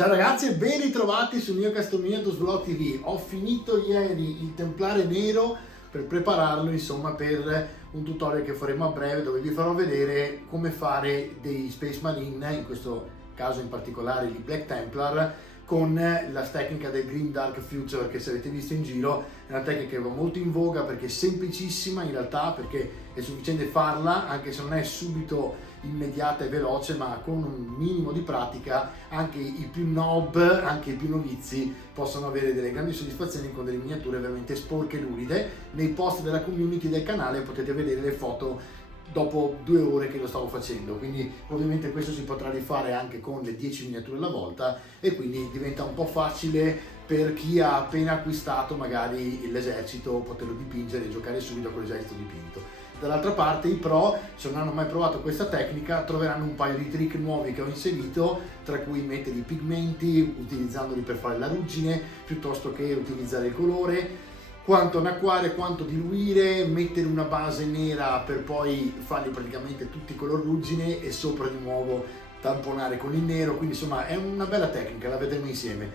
Ciao ragazzi e ben ritrovati sul mio Castomiatos Vlog TV. Ho finito ieri il templare nero per prepararlo insomma per un tutorial che faremo a breve, dove vi farò vedere come fare dei Space Marine, in questo caso in particolare il Black Templar, con la tecnica del Grim Dark Future, che se avete visto in giro è una tecnica che va molto in voga perché è semplicissima in realtà, perché è sufficiente farla, anche se non è subito immediata e veloce, ma con un minimo di pratica anche i più noob, anche i più novizi possono avere delle grandi soddisfazioni con delle miniature veramente sporche e luride. Nei post della community del canale potete vedere le foto dopo 2 ore che lo stavo facendo, quindi ovviamente questo si potrà rifare anche con le 10 miniature alla volta e quindi diventa un po' facile per chi ha appena acquistato magari l'esercito poterlo dipingere e giocare subito con l'esercito dipinto. Dall'altra parte i pro, se non hanno mai provato questa tecnica, troveranno un paio di trick nuovi che ho inserito, tra cui mettere i pigmenti utilizzandoli per fare la ruggine piuttosto che utilizzare il colore, quanto annacquare, quanto diluire, mettere una base nera per poi farli praticamente tutti color ruggine e sopra di nuovo tamponare con il nero, quindi insomma è una bella tecnica, la vedremo insieme.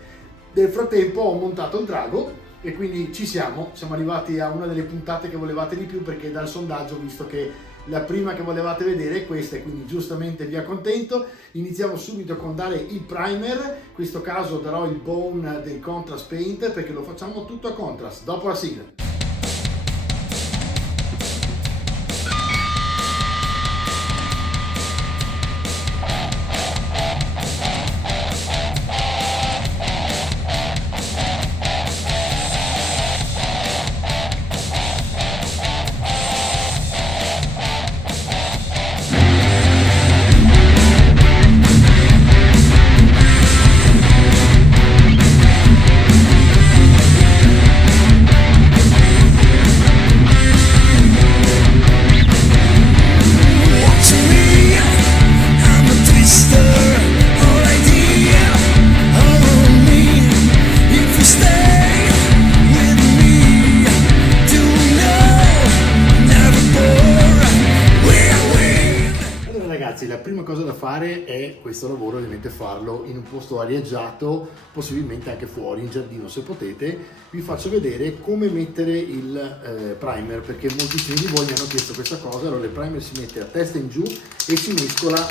Nel frattempo ho montato il drago e quindi siamo arrivati a una delle puntate che volevate di più, perché dal sondaggio ho visto che la prima che volevate vedere è questa e quindi giustamente vi accontento. Iniziamo subito con dare il primer, in questo caso darò il bone del contrast paint perché lo facciamo tutto a contrast, dopo la sigla. La prima cosa da fare è questo lavoro, ovviamente farlo in un posto arieggiato, possibilmente anche fuori in giardino se potete. Vi faccio vedere come mettere il primer, perché moltissimi di voi mi hanno chiesto questa cosa. Allora il primer si mette a testa in giù e si mescola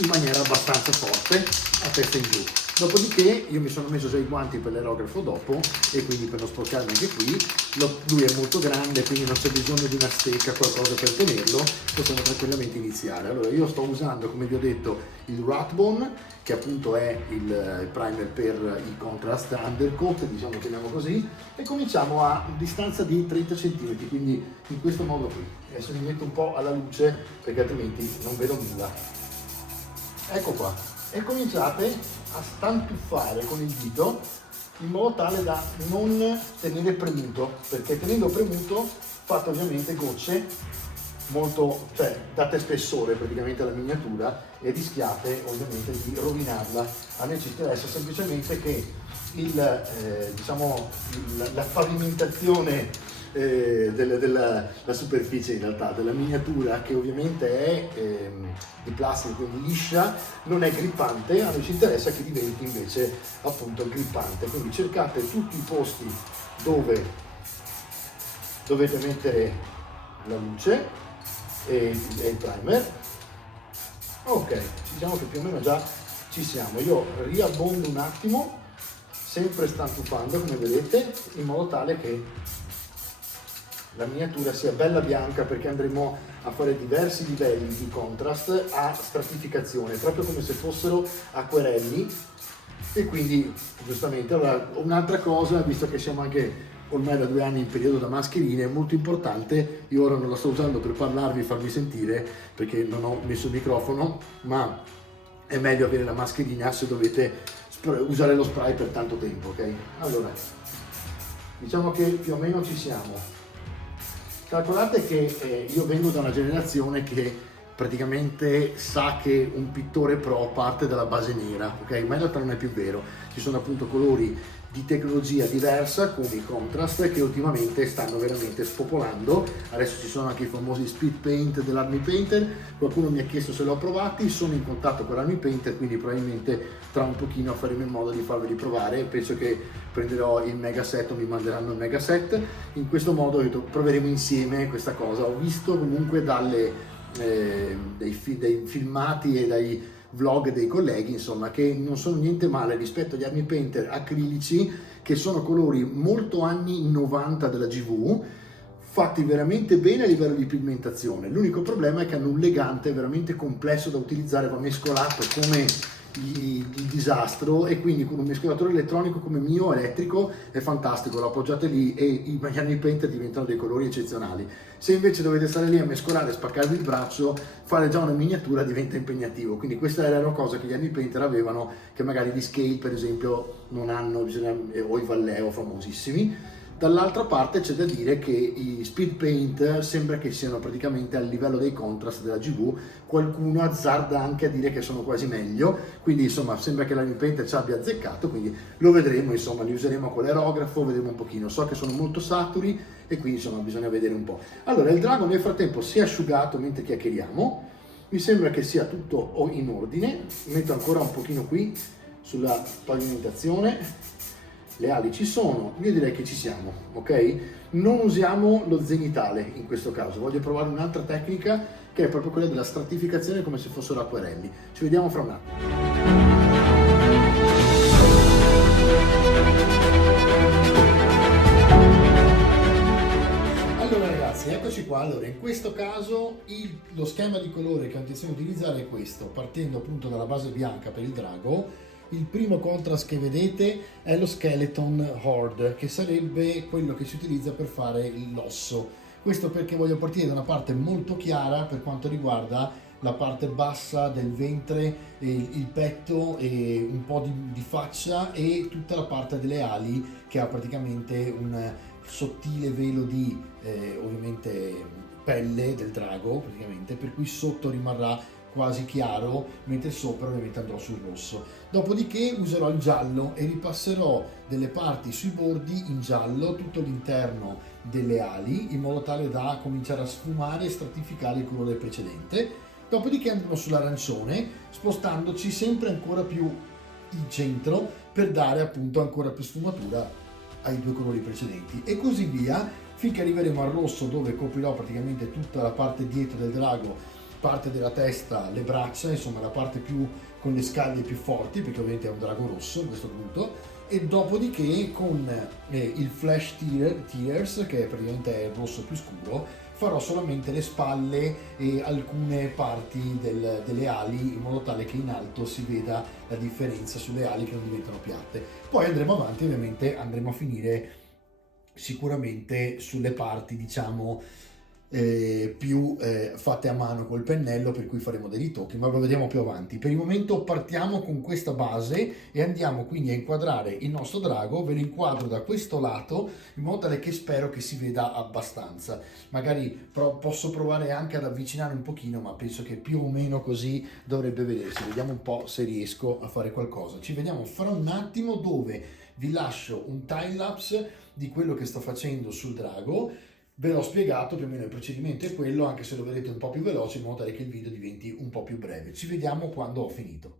in maniera abbastanza forte a testa in giù. Dopodiché io mi sono messo già i guanti per l'aerografo dopo e quindi per non sporcarmi anche qui. Lui è molto grande, quindi non c'è bisogno di una stecca, qualcosa per tenerlo, possiamo tranquillamente iniziare. Allora io sto usando, come vi ho detto, il Ratbone, che appunto è il primer per il contrast undercoat, diciamo, chiamiamo così, e cominciamo a distanza di 30 cm, quindi in questo modo qui. Adesso mi metto un po' alla luce perché altrimenti non vedo nulla. Ecco qua, e cominciate a stantuffare con il dito in modo tale da non tenere premuto, perché tenendo premuto fate ovviamente gocce molto, cioè date spessore praticamente alla miniatura e rischiate ovviamente di rovinarla. A me ci interessa semplicemente che la pavimentazione della superficie, in realtà della miniatura, che ovviamente è di plastica, quindi liscia, non è grippante. A noi ci interessa che diventi invece appunto grippante, quindi cercate tutti i posti dove dovete mettere la luce e il primer. Ok, diciamo che più o meno già ci siamo. Io riabbondo un attimo, sempre stantufando come vedete, in modo tale che la miniatura sia bella bianca, perché andremo a fare diversi livelli di contrast a stratificazione, proprio come se fossero acquerelli. E quindi giustamente, allora, un'altra cosa, visto che siamo anche ormai da 2 anni in periodo da mascherine, è molto importante. Io ora non la sto usando per parlarvi e farvi sentire perché non ho messo il microfono, ma è meglio avere la mascherina se dovete usare lo spray per tanto tempo, ok? Allora, diciamo che più o meno ci siamo. Calcolate che io vengo da una generazione che praticamente sa che un pittore pro parte dalla base nera, ok? Ma in realtà non è più vero, ci sono appunto colori di tecnologia diversa come i contrast che ultimamente stanno veramente spopolando. Adesso ci sono anche i famosi speed paint dell'Army Painter, qualcuno mi ha chiesto se l'ho provati, sono in contatto con l'Army Painter, quindi probabilmente tra un pochino faremo in modo di farveli provare. Penso che prenderò il mega set o mi manderanno il mega set, in questo modo proveremo insieme questa cosa. Ho visto comunque dei filmati e dai vlog dei colleghi, insomma, che non sono niente male rispetto agli Army Painter acrilici, che sono colori molto anni 90 della GV, fatti veramente bene a livello di pigmentazione. L'unico problema è che hanno un legante veramente complesso da utilizzare, va mescolato come il disastro, e quindi con un mescolatore elettronico come il mio elettrico è fantastico, lo appoggiate lì e i Army Painter diventano dei colori eccezionali. Se invece dovete stare lì a mescolare, spaccarvi il braccio, fare già una miniatura diventa impegnativo. Quindi questa era una cosa che gli Army Painter avevano, che magari gli Scale per esempio non hanno, o i Vallejo famosissimi. Dall'altra parte c'è da dire che i speed paint sembra che siano praticamente al livello dei contrast della GV, qualcuno azzarda anche a dire che sono quasi meglio, quindi insomma sembra che l'Army Painter ci abbia azzeccato, quindi lo vedremo, insomma li useremo con l'aerografo, vedremo un pochino. So che sono molto saturi e quindi insomma bisogna vedere un po'. Allora il drago nel frattempo si è asciugato mentre chiacchieriamo, mi sembra che sia tutto in ordine, metto ancora un pochino qui sulla pavimentazione. Le ali ci sono, io direi che ci siamo, ok? Non usiamo lo zenitale in questo caso, voglio provare un'altra tecnica che è proprio quella della stratificazione come se fossero acquerelli. Ci vediamo fra un attimo. Allora ragazzi, eccoci qua. Allora, in questo caso lo schema di colore che ho intenzione di utilizzare è questo, partendo appunto dalla base bianca per il drago. Il primo contrast che vedete è lo Skeleton Horde, che sarebbe quello che si utilizza per fare l'osso. Questo perché voglio partire da una parte molto chiara per quanto riguarda la parte bassa del ventre, il petto e un po' di faccia, e tutta la parte delle ali che ha praticamente un sottile velo di ovviamente pelle del drago, praticamente, per cui sotto rimarrà quasi chiaro, mentre sopra ovviamente andrò sul rosso. Dopodiché userò il giallo e ripasserò delle parti sui bordi in giallo, tutto l'interno delle ali, in modo tale da cominciare a sfumare e stratificare il colore precedente. Dopodiché andremo sull'arancione, spostandoci sempre ancora più in centro per dare appunto ancora più sfumatura ai due colori precedenti, e così via finché arriveremo al rosso, dove coprirò praticamente tutta la parte dietro del drago, parte della testa, le braccia, insomma la parte più con le scaglie più forti, perché ovviamente è un drago rosso a questo punto. E dopodiché con il Flash Tears, che praticamente è il rosso più scuro, farò solamente le spalle e alcune parti delle ali, in modo tale che in alto si veda la differenza sulle ali che non diventano piatte. Poi andremo avanti, ovviamente andremo a finire sicuramente sulle parti, diciamo, più fatte a mano col pennello, per cui faremo dei ritocchi, ma lo vediamo più avanti. Per il momento partiamo con questa base e andiamo quindi a inquadrare il nostro drago. Ve lo inquadro da questo lato in modo tale che spero che si veda abbastanza. Magari posso provare anche ad avvicinare un pochino, ma penso che più o meno così dovrebbe vedersi. Vediamo un po' se riesco a fare qualcosa. Ci vediamo fra un attimo, dove vi lascio un time lapse di quello che sto facendo sul drago. Ve l'ho spiegato, più o meno il procedimento è quello, anche se lo vedete un po' più veloce, in modo tale che il video diventi un po' più breve. Ci vediamo quando ho finito.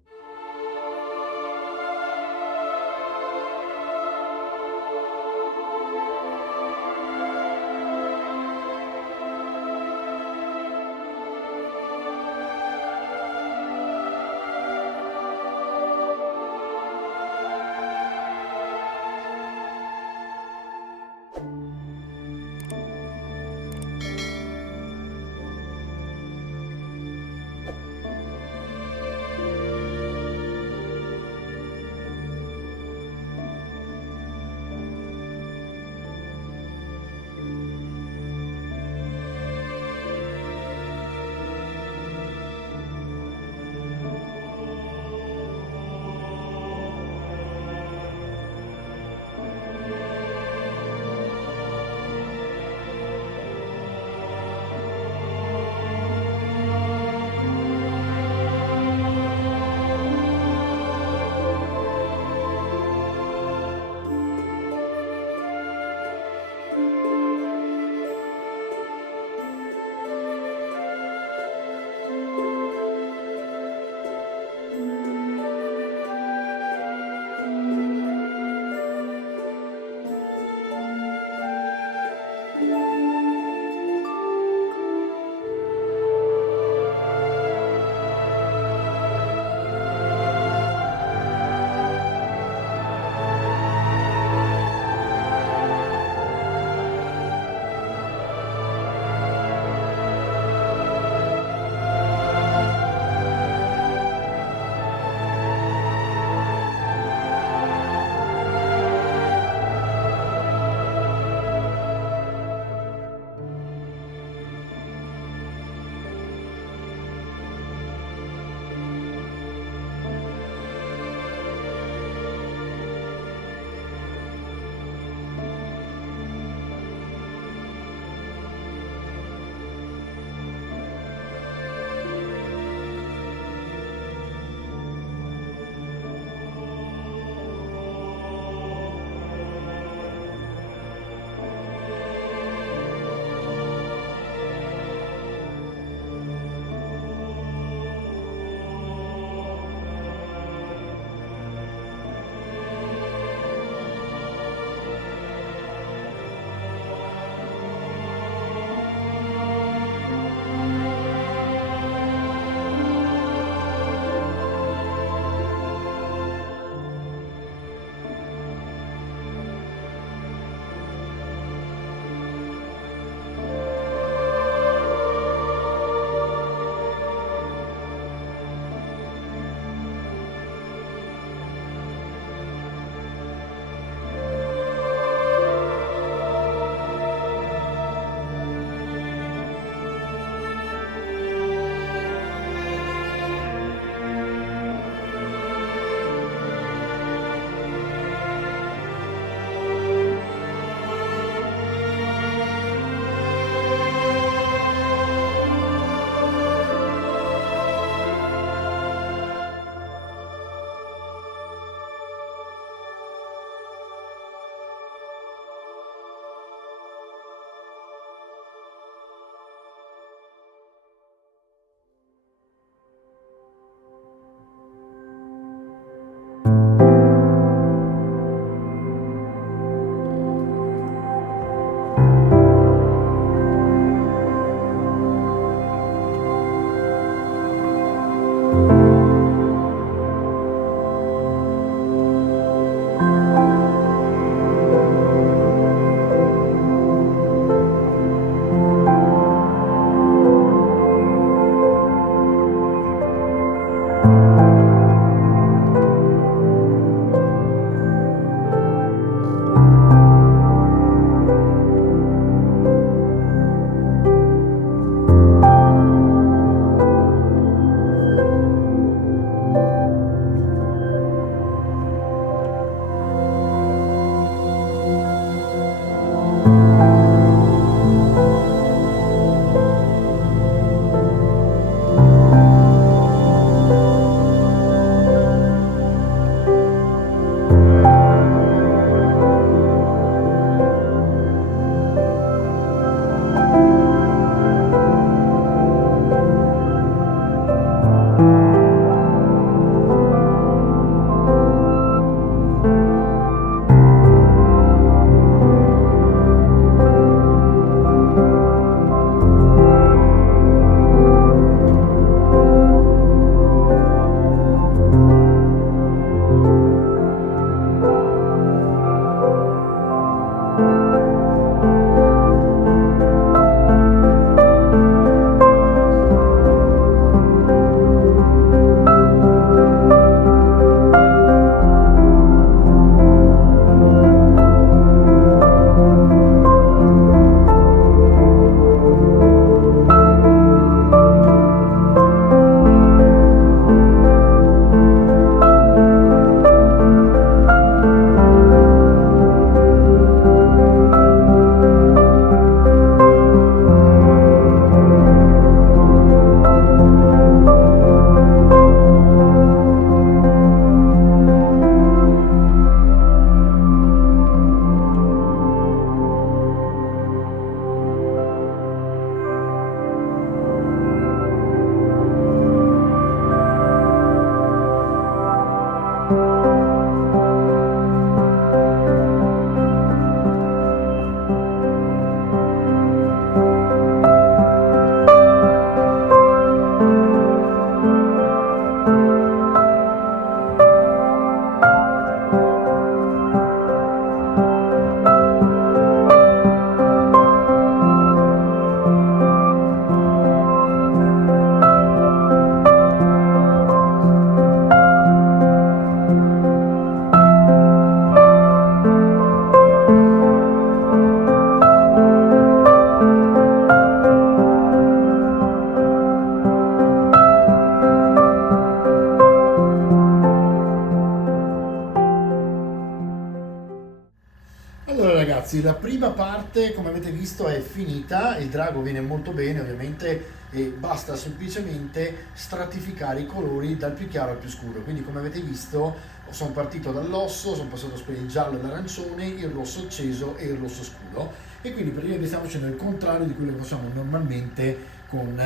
Allora ragazzi, la prima parte come avete visto è finita, il drago viene molto bene ovviamente e basta semplicemente stratificare i colori dal più chiaro al più scuro, quindi come avete visto sono partito dall'osso, sono passato per il giallo e l'arancione, il rosso acceso e il rosso scuro e quindi praticamente stiamo facendo il contrario di quello che facciamo normalmente con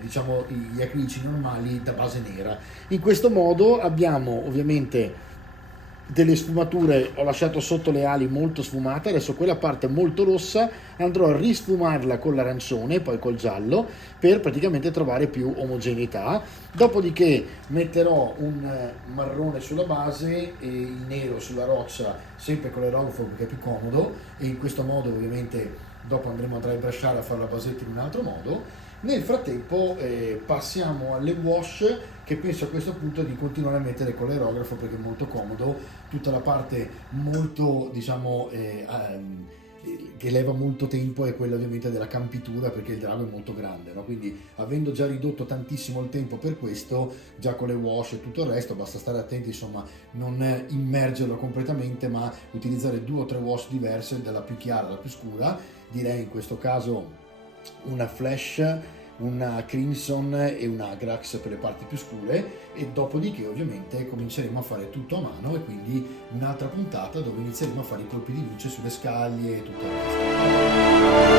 diciamo gli acrilici normali da base nera. In questo modo abbiamo ovviamente delle sfumature, ho lasciato sotto le ali molto sfumate, adesso quella parte molto rossa andrò a risfumarla con l'arancione, poi col giallo, per praticamente trovare più omogeneità. Dopodiché metterò un marrone sulla base e il nero sulla roccia, sempre con l'aerografo perché è più comodo, e in questo modo ovviamente dopo andremo a dry brushare a fare la basetta in un altro modo. Nel frattempo passiamo alle wash, che penso a questo punto di continuare a mettere con l'aerografo perché è molto comodo, tutta la parte molto diciamo che leva molto tempo è quella ovviamente della campitura perché il drago è molto grande, no? Quindi avendo già ridotto tantissimo il tempo per questo, già con le wash e tutto il resto basta stare attenti insomma non immergerlo completamente ma utilizzare 2 o 3 wash diverse dalla più chiara alla più scura, direi in questo caso una flash, una crimson e una grax per le parti più scure e dopodiché ovviamente cominceremo a fare tutto a mano e quindi un'altra puntata dove inizieremo a fare i colpi di luce sulle scaglie e tutto il resto.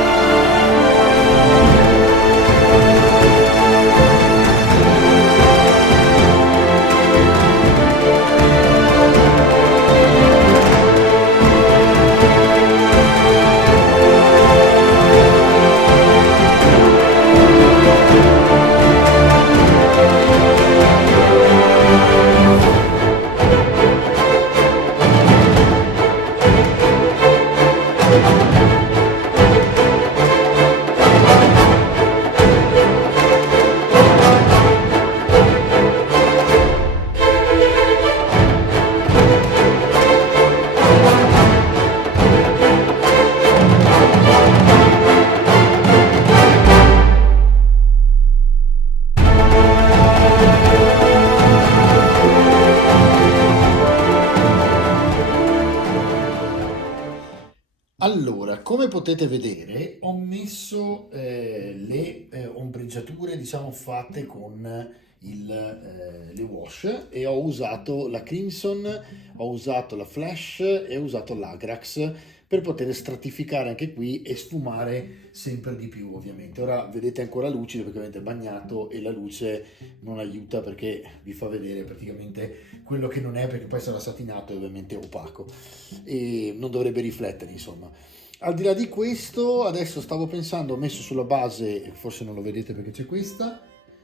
Allora, come potete vedere, ho messo le ombreggiature, diciamo, fatte con le wash e ho usato la Crimson, ho usato la Flash e ho usato l'Agrax per poter stratificare anche qui e sfumare sempre di più, ovviamente. Ora vedete ancora lucido perché avete bagnato e la luce non aiuta perché vi fa vedere praticamente quello che non è, perché poi sarà satinato e ovviamente opaco e non dovrebbe riflettere, insomma. Al di là di questo, adesso stavo pensando, ho messo sulla base, forse non lo vedete perché c'è questa,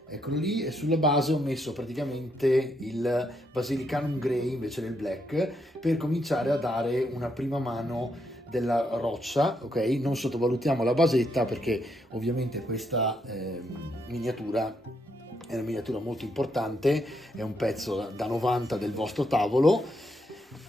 eccolo lì, e sulla base ho messo praticamente il Basilicanum Grey invece del black per cominciare a dare una prima mano della roccia, ok? Non sottovalutiamo la basetta perché ovviamente questa miniatura è una miniatura molto importante, è un pezzo da 90 del vostro tavolo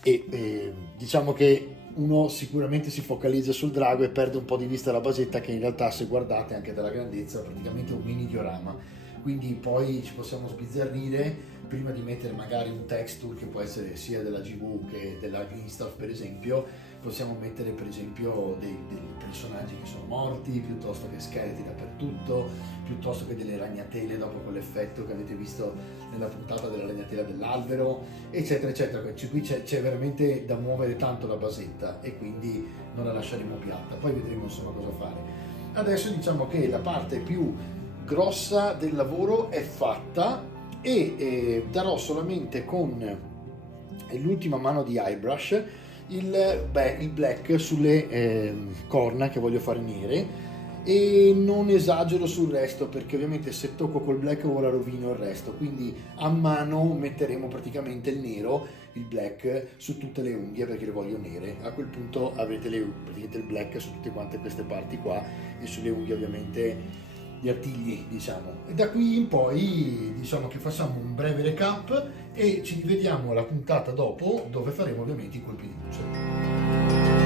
e diciamo che uno sicuramente si focalizza sul drago e perde un po' di vista la basetta, che in realtà, se guardate anche dalla grandezza, è praticamente un mini diorama. Quindi poi ci possiamo sbizzarrire prima di mettere magari un texture che può essere sia della GV che della Green Stuff, per esempio. Possiamo mettere per esempio dei personaggi che sono morti, piuttosto che scheletri dappertutto, piuttosto che delle ragnatele dopo quell'effetto che avete visto nella puntata della ragnatela dell'albero, eccetera eccetera. Qui c'è veramente da muovere tanto la basetta e quindi non la lasceremo piatta, poi vedremo insomma cosa fare. Adesso diciamo che la parte più grossa del lavoro è fatta e darò solamente con l'ultima mano di airbrush il black sulle corna che voglio fare nere, e non esagero sul resto perché ovviamente se tocco col black ora rovino il resto, quindi a mano metteremo praticamente il nero, il black su tutte le unghie perché le voglio nere. A quel punto avrete praticamente il black su tutte quante queste parti qua e sulle unghie ovviamente gli artigli, diciamo. E da qui in poi diciamo che facciamo un breve recap e ci rivediamo alla puntata dopo, dove faremo ovviamente i colpi di luce.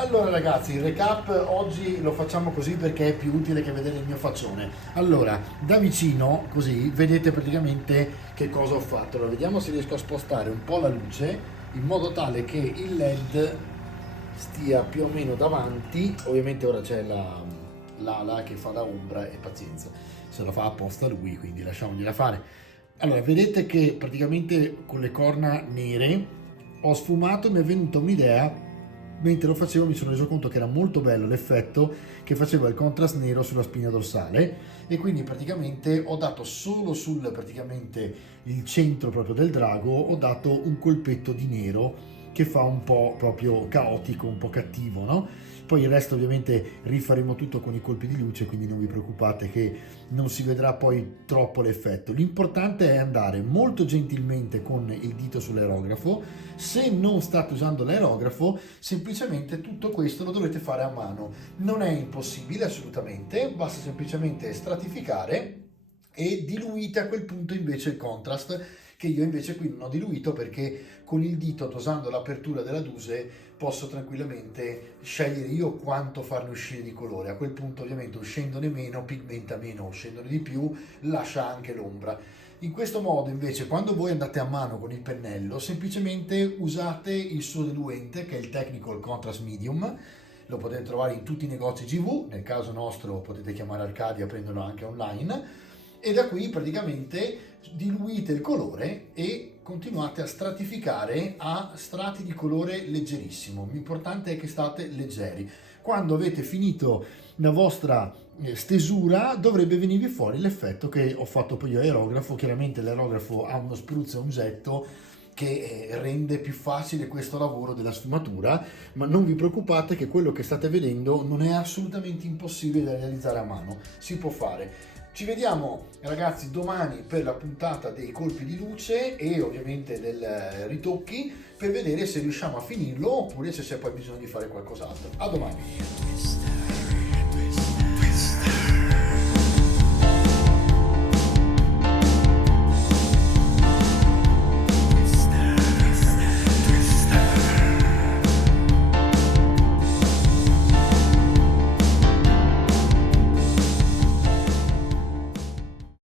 Allora ragazzi, il recap oggi lo facciamo così perché è più utile che vedere il mio faccione. Allora, da vicino, così, vedete praticamente che cosa ho fatto. Allora, vediamo se riesco a spostare un po' la luce in modo tale che il LED stia più o meno davanti. Ovviamente ora c'è l'ala che fa da ombra e pazienza, se la fa apposta lui, quindi lasciamogliela fare. Allora, vedete che praticamente con le corna nere ho sfumato, mi è venuta un'idea. Mentre lo facevo mi sono reso conto che era molto bello l'effetto che faceva il contrast nero sulla spina dorsale, e quindi praticamente ho dato solo sul praticamente il centro proprio del drago, ho dato un colpetto di nero che fa un po' proprio caotico, un po' cattivo, no? Poi il resto ovviamente rifaremo tutto con i colpi di luce, quindi non vi preoccupate che non si vedrà poi troppo l'effetto. L'importante è andare molto gentilmente con il dito sull'aerografo. Se non state usando l'aerografo, semplicemente tutto questo lo dovete fare a mano. Non è impossibile assolutamente, basta semplicemente stratificare e diluite a quel punto invece il contrast, che io invece qui non ho diluito perché con il dito, dosando l'apertura della duse, posso tranquillamente scegliere io quanto farne uscire di colore. A quel punto ovviamente uscendone meno pigmenta meno, uscendone di più lascia anche l'ombra. In questo modo invece, quando voi andate a mano con il pennello, semplicemente usate il suo diluente, che è il Technical Contrast Medium. Lo potete trovare in tutti i negozi GV, nel caso nostro potete chiamare Arcadia, prenderlo anche online, e da qui praticamente diluite il colore e continuate a stratificare a strati di colore leggerissimo. L'importante è che state leggeri. Quando avete finito la vostra stesura dovrebbe venirvi fuori l'effetto che ho fatto poi io aerografo. Chiaramente l'aerografo ha uno spruzzo e un getto che rende più facile questo lavoro della sfumatura, ma non vi preoccupate che quello che state vedendo non è assolutamente impossibile da realizzare a mano, si può fare. Ci vediamo ragazzi domani per la puntata dei colpi di luce e ovviamente del ritocchi, per vedere se riusciamo a finirlo oppure se c'è poi bisogno di fare qualcos'altro. A domani!